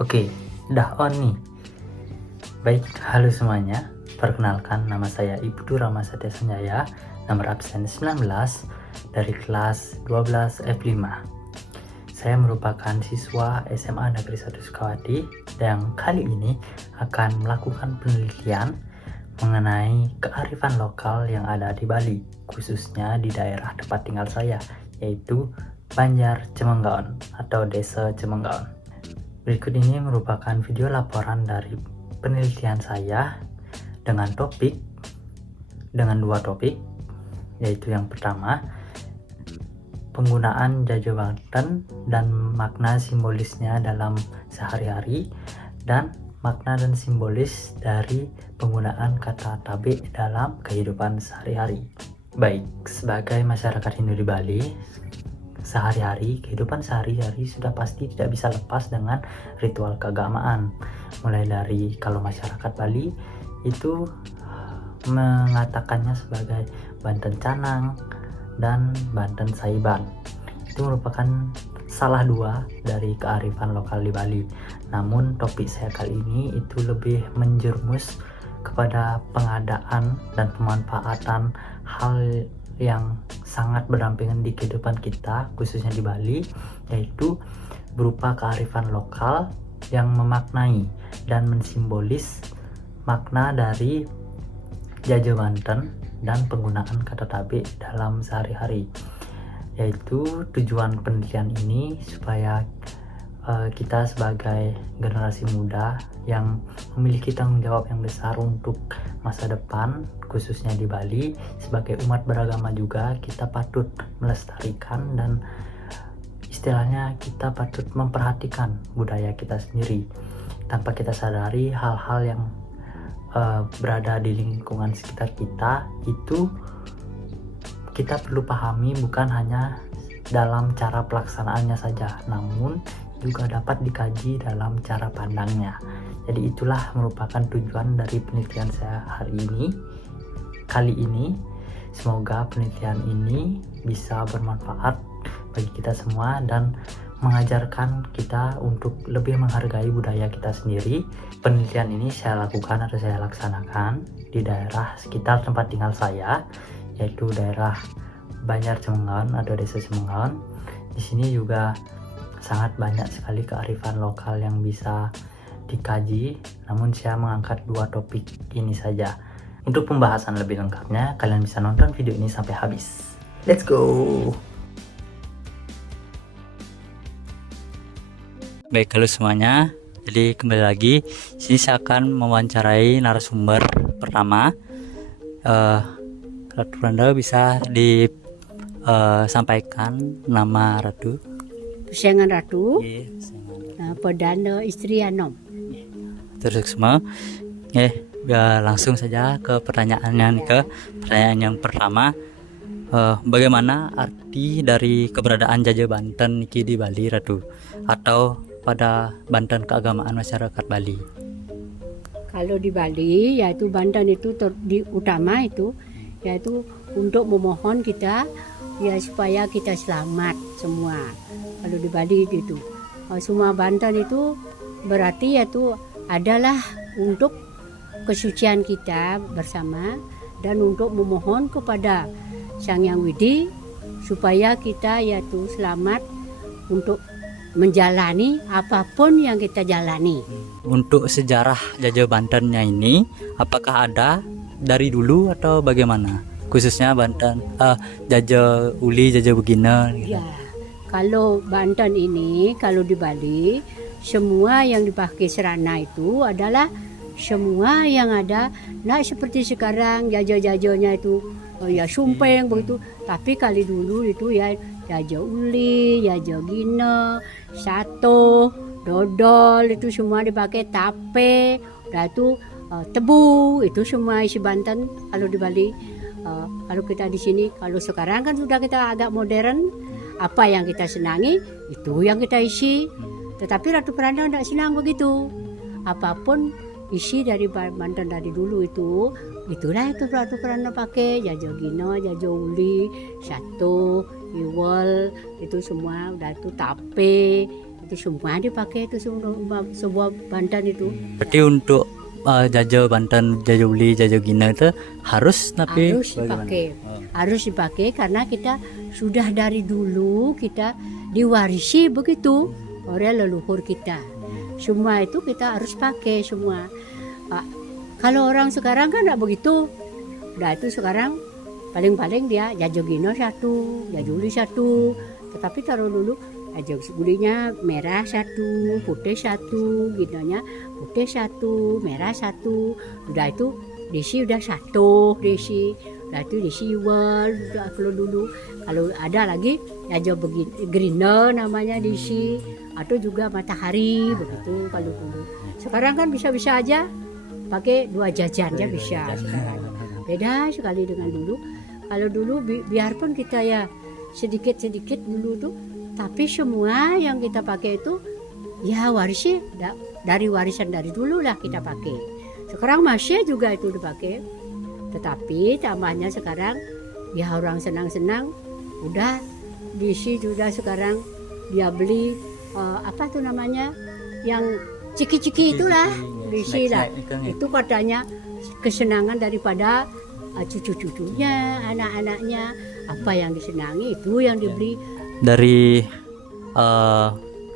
Oke, udah on nih. Baik, halo semuanya. Perkenalkan, nama saya Ibtu Rama Satya Sanjaya, nomor absen 19 dari kelas 12 F5. Saya merupakan siswa SMA Negeri 1 Sukawati yang kali ini akan melakukan penelitian mengenai kearifan lokal yang ada di Bali, khususnya di daerah tempat tinggal saya, yaitu Banjar Cemenggaon atau Desa Cemenggaon. Berikut ini merupakan video laporan dari penelitian saya dengan dua topik, yaitu yang pertama, penggunaan Jajo Banten dan makna simbolisnya dalam sehari-hari, dan makna dan simbolis dari penggunaan kata tabe dalam kehidupan sehari-hari. Baik, sebagai masyarakat Hindu di Bali, kehidupan sehari-hari sudah pasti tidak bisa lepas dengan ritual keagamaan. Mulai dari kalau masyarakat Bali itu mengatakannya sebagai Banten Canang dan Banten Saiban. Itu merupakan salah dua dari kearifan lokal di Bali. Namun topik saya kali ini itu lebih menjerumus kepada pengadaan dan pemanfaatan hal yang sangat berdampingan di kehidupan kita, khususnya di Bali, yaitu berupa kearifan lokal yang memaknai dan mensimbolis makna dari Jajo Banten dan penggunaan kata tabe dalam sehari-hari. Yaitu tujuan penelitian ini supaya kita sebagai generasi muda yang memiliki tanggung jawab yang besar untuk masa depan, khususnya di Bali, sebagai umat beragama juga kita patut melestarikan dan istilahnya kita patut memperhatikan budaya kita sendiri. Tanpa kita sadari hal-hal yang berada di lingkungan sekitar kita itu kita perlu pahami bukan hanya dalam cara pelaksanaannya saja, namun juga dapat dikaji dalam cara pandangnya. Jadi itulah merupakan tujuan dari penelitian saya kali ini. Semoga penelitian ini bisa bermanfaat bagi kita semua dan mengajarkan kita untuk lebih menghargai budaya kita sendiri. Penelitian ini saya lakukan atau saya laksanakan di daerah sekitar tempat tinggal saya, yaitu daerah Banjar Cemenggaon atau Desa Cemenggaon. Di sini juga sangat banyak sekali kearifan lokal yang bisa dikaji, namun saya mengangkat dua topik ini saja. Untuk pembahasan lebih lengkapnya, kalian bisa nonton video ini sampai habis. Let's go! Baik, halo semuanya. Jadi kembali lagi, sini saya akan mewawancarai narasumber pertama. Ratu Randa bisa disampaikan nama Ratu. Pasangan Ratu, Iya, Perdana Isteri Anom. terus semua. Ya langsung saja ke pertanyaan yang pertama. Bagaimana arti dari keberadaan Jajo Banten di Bali, Ratu? Atau pada Banten keagamaan masyarakat Bali? Kalau di Bali, yaitu Banten itu utama itu, yaitu untuk memohon kita ya supaya kita selamat semua. Kalau di Bali gitu, semua Banten itu berarti yaitu adalah untuk kesucian kita bersama dan untuk memohon kepada Sang Yang Widi supaya kita yaitu selamat untuk menjalani apapun yang kita jalani. Untuk sejarah Jajo Bantennya ini, apakah ada dari dulu atau bagaimana? Khususnya Banten, Jajo Uli, Jajo Begina. Gitu. Ya, kalau Banten ini, kalau di Bali, semua yang dipakai serana itu adalah semua yang ada, nah seperti sekarang jajo-jajonya itu ya sumpeng begitu, tapi kali dulu itu ya jajo uli, jajo gina, sato, dodol itu semua dipakai, tape, udah itu tebu, itu semua isi Banten kalau di Bali. Kalau kita di sini, kalau sekarang kan sudah kita agak modern, apa yang kita senangi itu yang kita isi. Tetapi Ratu Peranda tidak senang begitu. Apapun isi dari Banten dari dulu itu, itulah itu Ratu Peranda pakai, jajo gino, jajo uli, satu, iwal, itu semua udah itu tape, itu semua dipakai itu sebuah Banten itu. Berarti untuk jajo Banten, jajo Uli, jajo Gina itu harus tapi Harus dipakai. Harus dipakai karena kita sudah dari dulu kita diwarisi begitu oleh leluhur kita. Semua itu kita harus pakai semua. Kalau orang sekarang kan tidak begitu. Nah itu sekarang paling-paling dia jajo Gino satu, jajo Uli satu. Tetapi taruh dulu jajo Ulinya merah satu, putih satu, Ginonya putih satu, merah satu. Udah itu desi udah satu desi. Udah itu desi yual kalau dulu. Kalau ada lagi jajo Grino namanya desi. Atau juga matahari begitu kalau dulu. Sekarang kan bisa-bisa aja pakai 2 jajan aja bisa sekarang. Beda sekali dengan dulu. Kalau dulu biarpun kita ya sedikit-sedikit dulu tuh, tapi semua yang kita pakai itu ya warisnya dari warisan dari dulu lah kita pakai. Sekarang masih juga itu dipakai. Tetapi tambahnya sekarang ya orang senang-senang udah diisi juga sekarang dia beli apa tuh namanya yang ciki-ciki itulah diisi lah. Itu katanya kesenangan daripada cucu-cucunya, anak-anaknya, apa yang disenangi itu yang dibeli. Dari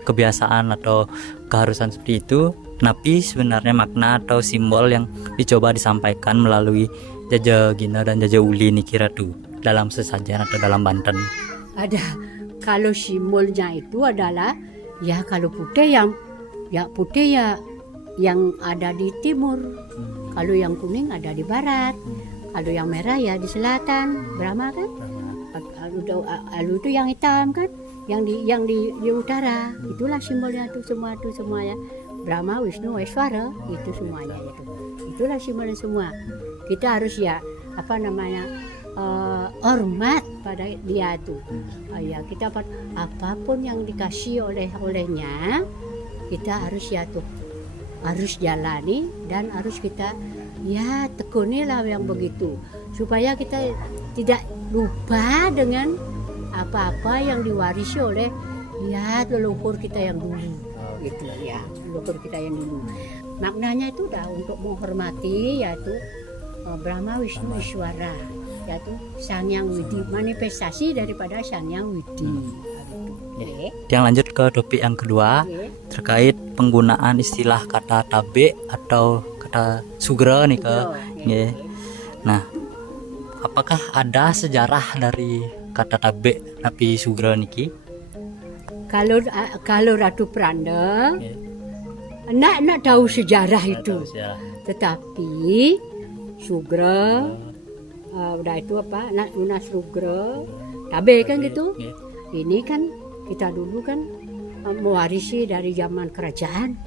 kebiasaan atau keharusan seperti itu, tapi sebenarnya makna atau simbol yang dicoba disampaikan melalui jajo Gina dan jajo Uli nih kira tuh dalam sesajen atau dalam Banten. Ada kalau simbolnya itu adalah ya kalau putih ya yang ada di timur, kalau yang kuning ada di barat, kalau yang merah ya di selatan, Brahma kan, lalu itu yang hitam kan, yang di utara, itulah simbolnya itu semua ya, Brahma, Wisnu, Eswara, itu semuanya itulah simbolnya semua. Kita harus ya apa namanya hormat pada dia tuh. Ya kita apapun yang dikasih olehnya kita harus ya tuh harus jalani dan harus kita ya tekuni lah yang begitu supaya kita tidak lupa dengan apa-apa yang diwarisi oleh ya leluhur kita yang dulu gitu ya, leluhur kita yang dulu. Maknanya itu udah untuk menghormati yaitu Brahma, Wisnu, Iswara, yaitu Sang Yang Widi, manifestasi daripada Sang Yang Widi. Yang lanjut ke topik yang kedua, terkait penggunaan istilah kata tabe atau kata sugra nih ke. Nah, apakah ada sejarah dari kata tabe tapi sugra niki? Kalau Ratu Pranda, nak tahu sejarah itu, tetapi sugra, udah itu apa, Nuna sugra, tabe kan gitu. Ini kan kita dulu kan mewarisi dari zaman kerajaan.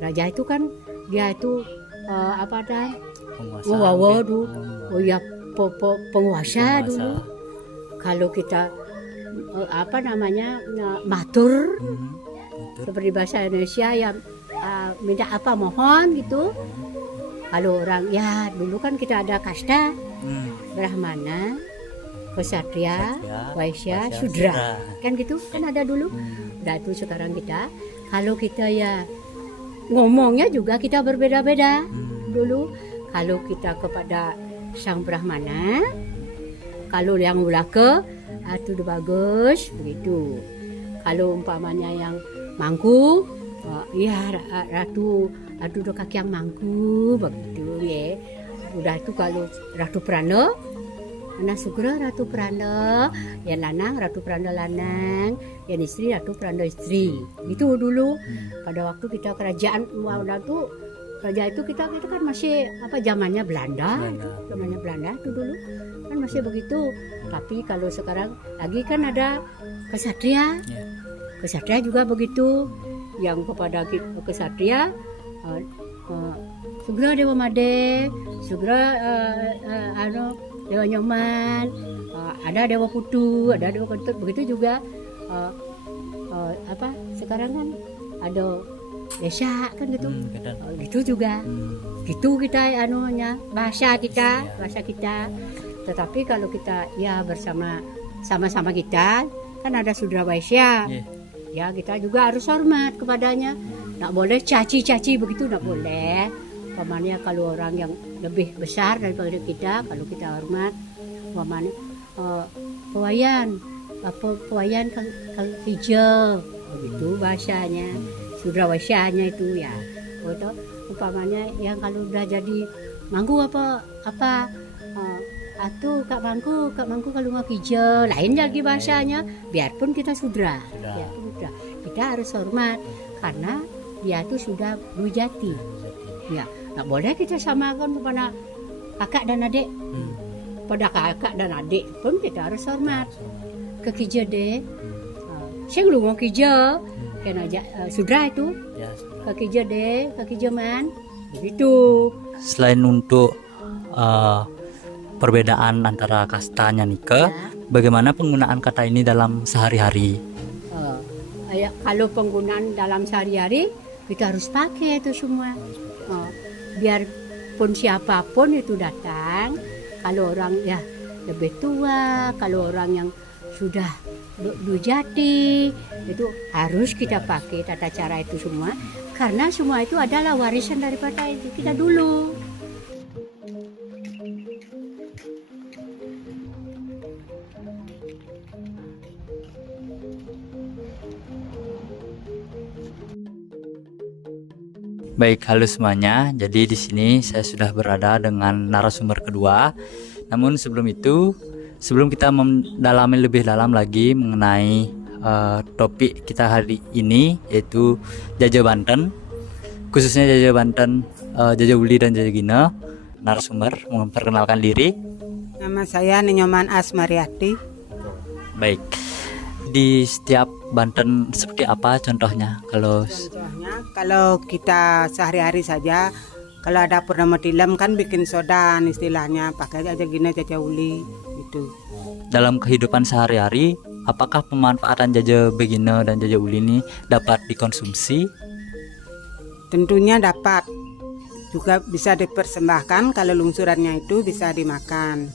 Raja itu kan dia itu apa dah? Penguasa dulu. Oh ya penguasa dulu. Kalau kita apa namanya matur, seperti bahasa Indonesia ya minta apa mohon gitu. Kalau orang ya dulu kan kita ada kasta, Brahmana, Ksatria, Waisya, Sudra, kan gitu kan ada dulu. Nah itu sekarang kita, kalau kita ya ngomongnya juga kita berbeda-beda. Dulu kalau kita kepada Sang Brahmana, kalau yang ulaka itu udah bagus begitu. Kalau umpamanya yang mangku, ya ratu udah kaki yang mangku begitu ya. Udah itu kalau Ratu Prana, anak sugra Ratu Prana, yang lanang Ratu Prana lanang, yang istri Ratu Prana istri. Itu dulu pada waktu kita kerajaan waktu raja itu kita kan masih apa zamannya Belanda itu dulu kan masih begitu. Tapi kalau sekarang lagi kan ada Ksatria, Ksatria juga begitu. Yang kepada Ksatria Sugra Dewa Made, Sugra Dewa Nyoman, ada Dewa Putu, ada Dewa Kentut, begitu juga apa sekarang kan ada desa kan gitu, gitu juga, gitu kita anunya bahasa kita. Tetapi kalau kita ya sama kita kan ada Sudra Waisya, ya kita juga harus hormat kepadanya. Nggak boleh caci-caci begitu, nggak boleh. Umpamanya kalau orang yang lebih besar daripada kita, kalau kita hormat, umpamanya pewayan, apa pewayan kang hijau, begitu bahasanya, Sudrawasianya itu ya. Atau umpamanya yang kalau udah jadi mangku apa atuh kak mangku kalau mau hijau, lain lagi bahasanya. Biarpun kita sudah. Kita harus hormat karena dia itu sudah berjati. Ya, nggak boleh kita samakan kepada kakak dan adik. Pada kakak dan adik pun kita harus hormat. Ke hijau deh. Saya belum mau hijau, kena sudah itu. Ya, Ke hijau deh, ke hijau man. Begitu. selain untuk perbedaan antara kastanya Nike, Ya. bagaimana penggunaan kata ini dalam sehari-hari? Kalau penggunaan dalam sehari-hari kita harus pakai itu semua. Biarpun siapapun itu datang, kalau orang ya lebih tua, kalau orang yang sudah berjati, itu harus kita pakai tata cara itu semua, karena semua itu adalah warisan daripada itu kita dulu. Baik, halo semuanya. Jadi di sini saya sudah berada dengan narasumber kedua. Namun sebelum itu, sebelum kita mendalami lebih dalam lagi mengenai topik kita hari ini, yaitu Jajah Banten, khususnya Jajah Banten, Jajah Uli dan Jajah Gina, narasumber memperkenalkan diri. Nama saya Ninyoman Asmariati. Baik, di setiap Banten seperti apa contohnya? Contohnya kalau kita sehari-hari saja, kalau ada purnama tilam kan bikin sodan istilahnya, pakai aja gini Jajah Uli gitu. Dalam kehidupan sehari-hari, apakah pemanfaatan Jajah Begina dan Jajah Uli ini dapat dikonsumsi? Tentunya dapat, juga bisa dipersembahkan kalau lungsurannya itu bisa dimakan.